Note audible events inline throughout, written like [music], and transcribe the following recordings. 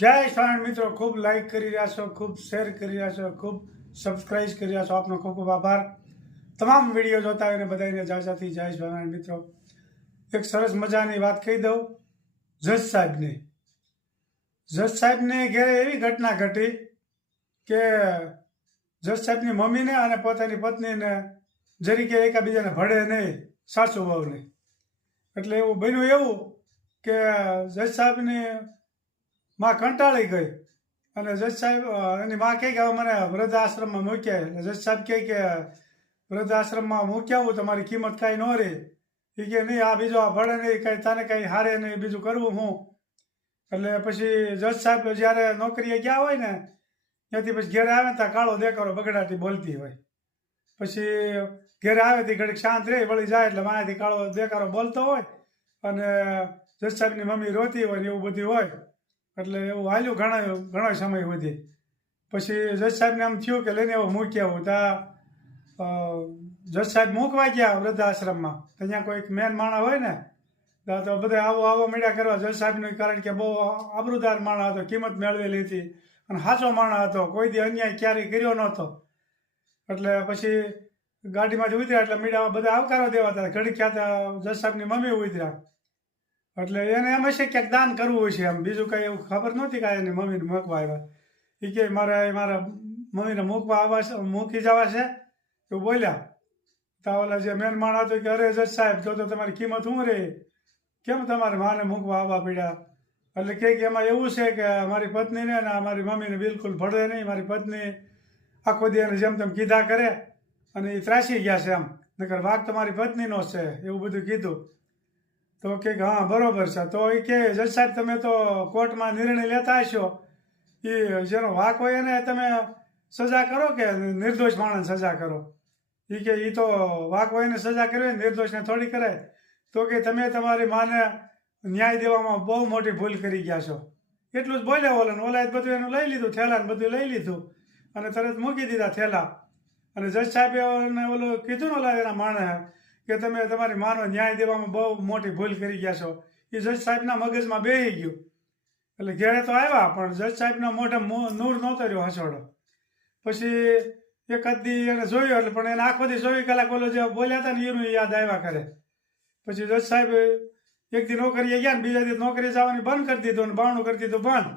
જય સ્વામી મિત્રો, ખૂબ લાઈક કરી રહ્યા છો, ખૂબ શેર કરી રહ્યા છો, ખૂબ સબસ્ક્રાઇબ કરી રહ્યા છો. આપનો ખૂબ ખૂબ આભાર. તમામ વીડિયો જોતા હોય ને બધાને જાજાથી જય સ્વામિનારાયણ મિત્રો. એક સરસ મજાની વાત કહી દઉં. જજ સાહેબની. જજ સાહેબને ઘેરે એવી ઘટના ઘટી કે જજ સાહેબની મમ્મીને અને પોતાની પત્નીને જરીકે એકાબીજાને ભળે નહીં, સાસુ વહુને. એટલે એવું બન્યું એવું કે જજ સાહેબની માં કંટાળી ગઈ. અને જજ સાહેબ એની માં કહે કે, હવે મને વૃદ્ધ આશ્રમમાં મૂક્યા. એટલે જજ સાહેબ કહે કે વૃદ્ધ આશ્રમમાં મૂક્યા આવું તમારી કિંમત કાંઈ ન રહે. એ કે નહીં, આ બીજો આ ભળે નહીં, કાંઈ તને કાંઈ હારે નહીં બીજું કરવું હું. એટલે પછી જજ સાહેબ જ્યારે નોકરીએ ગયા હોય ને, ત્યાંથી પછી ઘેરે આવે ત્યાં કાળો દેખાડો બગડાટી બોલતી હોય. પછી ઘેરે આવે તે ઘડીક શાંત રહી, વળી જાય એટલે માયાથી કાળો દેખાડો બોલતો હોય અને જજ સાહેબની મમ્મી રોતી હોય ને એવું બધું હોય. એટલે એવું હાલ્યું ઘણા ઘણો સમય સુધી. પછી જજ સાહેબને આમ થયું કે લઈને એવો મૂક્યા હું ત્યાં જજ સાહેબ મૂકવા ગયા વૃદ્ધાશ્રમમાં. ત્યાં કોઈક મેન માણસ હોય ને, તો બધા આવો આવો મળ્યા કરવા. જજ સાહેબનું કારણ કે બહુ આબરૂદાર માણા હતો, કિંમત મેળવેલી હતી. અને સાચો માણા હતો. કોઈ દી અન્યાય ક્યારેય કર્યો નહોતો. એટલે પછી ગાડીમાંથી ઉતર્યા, એટલે મીડિયામાં બધા આવકારો દેવા હતા ઘડી ક્યાં જજ સાહેબની મમ્મી ઉતર્યા. એટલે એને એમ હશે ક્યાંક દાન કરવું હશે એમ બીજું કંઈ એવું ખબર નહોતી કાંઈ એની મમ્મીને મૂકવા આવ્યા. એ કે મારે મારા મમ્મીને મૂકવા આવવા છે, મૂકી જવા છે. એવું બોલ્યા તો ઓલા જે મેન માણ હતો કે અરે જજ સાહેબ, તો તો તમારી કિંમત શું રે કેમ તમારે માને મૂકવા આવવા પડ્યા? એટલે કે એમાં એવું છે કે મારી પત્નીને ને મારી મમ્મીને બિલકુલ ભળે નહીં. મારી પત્ની આખો દી એને જેમ તેમ કીધા કરે અને એ ત્રાસી ગયા છે એમ નકર વાઘ તમારી પત્નીનો જ છે, એવું બધું કીધું. તો કે હા, બરોબર છે. તો એ કે, જજ સાહેબ, તમે તો કોર્ટમાં નિર્ણય લેતા હશો. એ જેનો વાક હોય એને તમે સજા કરો કે નિર્દોષ માણસ સજા કરો? એ કે એ તો વાક હોય એને સજા કરવી, નિર્દોષને થોડી કરાય તો કે, તમે તમારી માને ન્યાય દેવામાં બહુ મોટી ભૂલ કરી ગયા છો. એટલું જ બોલ્યા ઓલા ને ઓલાએ બધું એનું લઈ લીધું થેલા ને બધું લઈ લીધું અને તરત મૂકી દીધા થેલા. અને જજ સાહેબે ઓલું કીધું ને ઓલા એના માણે કે તમે તમારી માનો ન્યાય દેવામાં બહુ મોટી ભૂલ કરી ગયા છો. એ જજ સાહેબના મગજમાં બેહી ગયું. એટલે ઘેરે તો આવ્યા, પણ જજ સાહેબના મોઢે નૂર નહોતો રહ્યો હસોડો પછી એક દી એને જોયું, એટલે પણ એને આખો દી ચોવીસ કલાક ઓલો જે બોલ્યા હતા ને એનું યાદ આવ્યા કરે પછી જજ સાહેબ એક દી નોકરીએ ગયા ને બીજા દી નોકરી જવાની બંધ કરી દીધું ને બાણું કરી દીધું બંધ.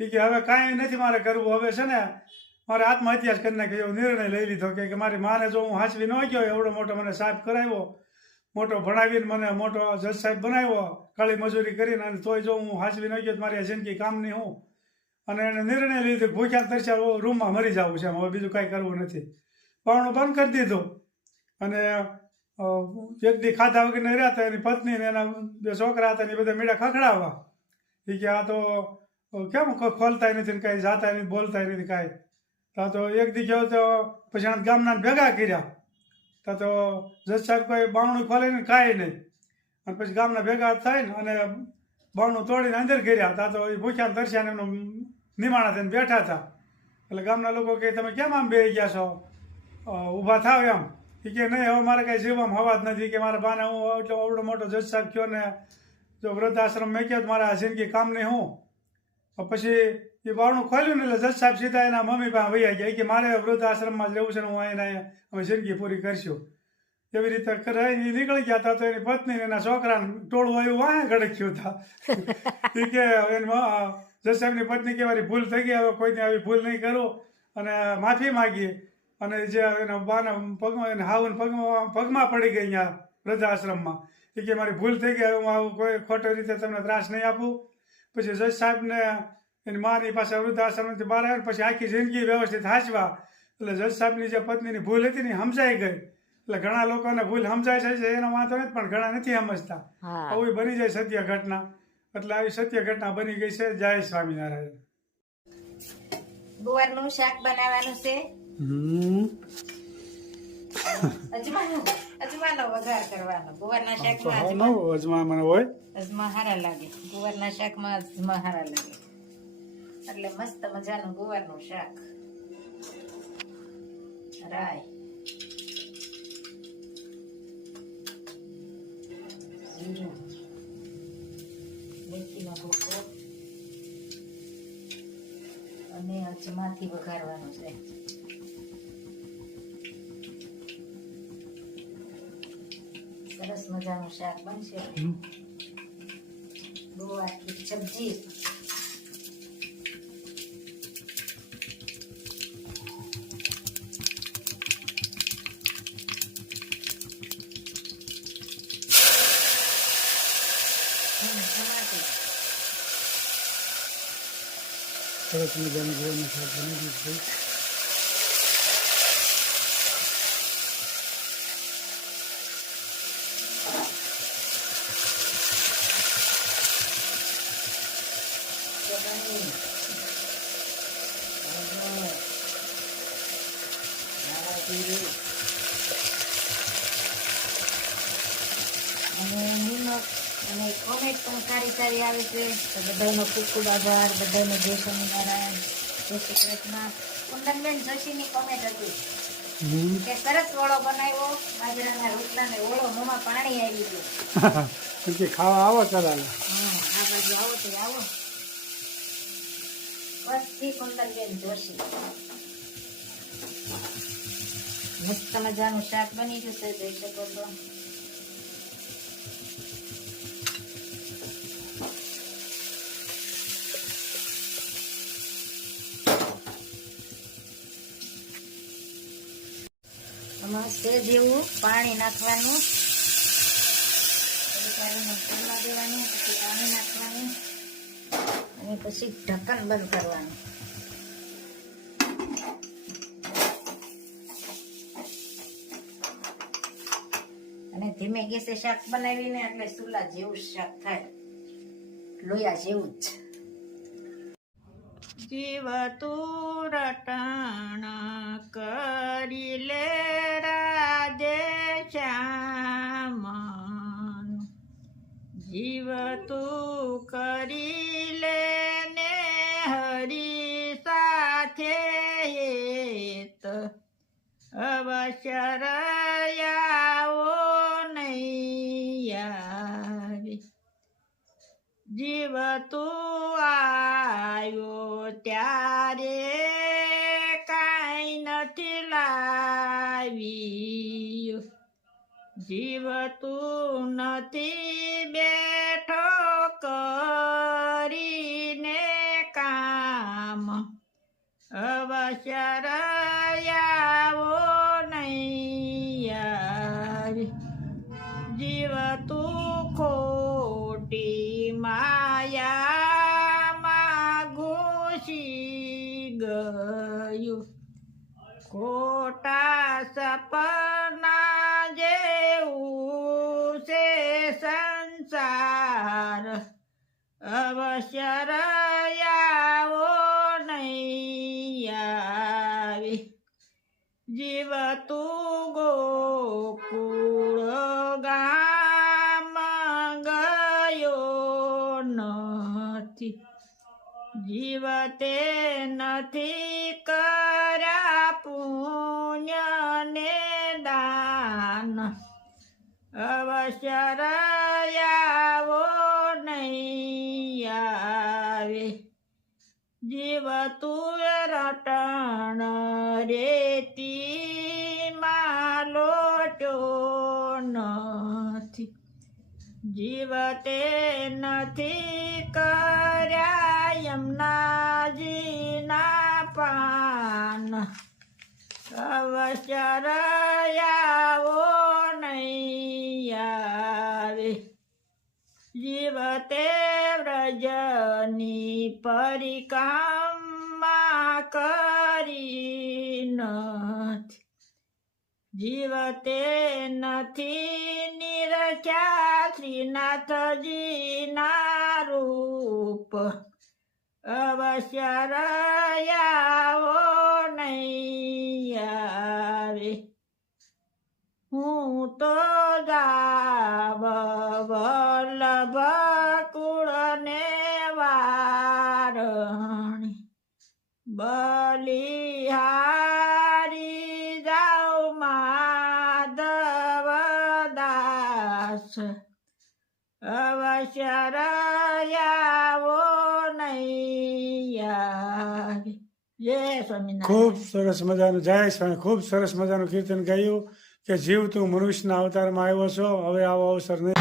એ કે હવે કાંઈ નથી મારે કરવું, હવે છે ને મારે આત્મહત્યા જ કરી નાખી એવો નિર્ણય લઈ લીધો કે મારી માને જો હું હાચવી ન ગયો, એવડો મોટો મને સાહેબ કરાવ્યો. મોટો ભણાવીને મને મોટો જજ સાહેબ બનાવ્યો, કાળી મજૂરી કરીને, અને તોય જો હું હાંચવી ન ગયો તો મારી આ જિંદગી કામની હું અને એને નિર્ણય લીધો, ભૂખ્યા તરસ્યા રૂમમાં મરી જવું છે હવે બીજું કાંઈ કરવું નથી. પણ બંધ કરી દીધું. અને એક દી ખાધા વગર રહ્યા હતા એની પત્ની ને એના બે છોકરા હતા એ બધા મીડા ખખડાવવા. એ કે આ તો કેમ ખોલતા નથી કાંઈ જાતા નથી બોલતા નથી કાંઈ. તા તો એક દી ગયો તો પછી આ ગામના ભેગા કર્યા. ત્યાં તો જજ સાહેબ કોઈ બાવણું ખોલે ને કાંઈ નહીં. અને પછી ગામના ભેગા થઈને અને બાવણું તોડીને અંદર કર્યા. તા તો એ ભૂખ્યા ને તરસ્યા ને એમનું નિમાણા થઈને બેઠા હતા. એટલે ગામના લોકો કે તમે કેમ આમ બે ગયા છો? ઊભા થાવ એમ. એ કે નહીં, હવે મારે કાંઈ જીવવામાં હવા જ નથી કે મારા બાને હું એટલો અવડો મોટો જજ સાહેબ થયો ને જો વૃદ્ધાશ્રમ મેં કહ્યો તો મારા આ જિંદગી કામ નહીં હું. પછી એ બારણું ખોલ્યું ને એટલે જજ સાહેબ સીધા એના મમ્મી પાસે વૈયા ગયા. કે મારે વૃદ્ધાશ્રમમાં જ રહેવું છે હું અહીંયા અમે જિંદગી પૂરી કરશું. એવી રીતે કરાઈ નીકળી ગયા હતા તો એની પત્ની એના છોકરાને ટોળું આવ્યું, વાહે ગડક્યું હતા [laughs] એ કે જજ સાહેબની પત્ની કેવાની ભૂલ થઈ ગઈ, હવે કોઈને આવી ભૂલ નહીં કરું. અને માફી માગીએ. અને જે એના બાના પગમાં એને હાવન પગમાં પગમાં પડી ગઈ અહીંયા વૃદ્ધાશ્રમમાં. એ કે મારી ભૂલ થઈ ગઈ, હવે હું આવું કોઈ ખોટી રીતે તમને ત્રાસ નહીં આપું. પછી જજ સાહેબને એની મારી પાસે વૃદ્ધાશ્રમથી બહાર આવ્યા પછી આખી જિંદગી વ્યવસ્થિત હાંચવા. એટલે જજ સાહેબની જે પત્નીની ભૂલ હતી ને સમજાઈ ગઈ. એટલે ઘણા લોકોને ભૂલ સમજાય છે એનો વાંધો નથી પણ ઘણા નથી સમજતા. આવું બની જાય સત્ય ઘટના. એટલે આવી સત્ય ઘટના બની ગઈ છે. જય સ્વામિનારાયણ. ગુવારનું શાક બનાવવાનું છે. અજમાનો. અજમાનો વઘાર કરવાનો. ગુવારના શાકમાં અજમા. મને હોય. અજમા હારા લાગે. ગુવારના શાકમાં અજમા હારા લાગે. એટલે મસ્ત મજાનું ગુવારનું શાક. રાય. જીરું. મેથીનો ભૂકો વચમાંથી વઘારવાનું છે. સરસ મજાનું શાક બનશે. હમ. ગોવારની સબ્જી. સરસ મજાનું ગોળનું શાક બની ગયું છે ચટણી હળદર, ધાણા જીરું અને નિમક અને કોમેન્ટ પણ સારી સારી આવે છે. તો બધાનો ખૂબ ખૂબ આભાર. બધાનો જય સ્વામિનારાયણ. જય શ્રી કૃષ્ણ. કુંદનબેન જોશીની કોમેન્ટ હતી કે સરસ ઓળો બનાવ્યો. બાજરાના રોટલાને ઓળો મોમાં પાણી આવી ગયું. [laughs] કે ખાવા આવો હમ, આ બાજુ આવો તો આવો. વસ્તી કુંદનબેન જોશી. મસ્ત મજાનું શાક બની છે જોઈ શકો છો. આમાં જેવું પાણી નાખવાનું. અને પછી ઢક્કન બંધ કરવાનું. અને ધીમે ગેસે શાક બનાવીને એટલે સુલા જેવું શાક થાય. લોયા જેવું જ. જીવ તો રટણ આવી. જીવ આવ્યો ત્યારે કાંઈ નથી લાવી જીવ નથી બેઠો કરીને કામ અવશ્ય અવશ્ય રયાવો નહીં આવી. જીવ તું ગોકુળ ગામ ગયો નથી. જીવતે નથી કર્યા પુણ્યને દાન. અવશ્ય રયાવો નહીં આવે. જીવ તું રટણ રેતી માલોટો નથી. જીવતે નથી કર્યા યમનાજીના પાન. અવસર આવો નહીં આવે. જીવતે વ્રજની પરિકામા કરી નથી. જીવતે નથી નિરખ્યા શ્રીનાથજીના રૂપ. અવશ્ય રયાવો નહીં આવે. હું તો દાસ અવશ્ય રયાવો ખૂબ સરસ મજાનું જય સ્વામી ખૂબ સરસ મજાનું કીર્તન ગાયું કે જીવ તું મનુષ્યના અવતારમાં આવ્યો છો હવે આવો અવસર નહીં.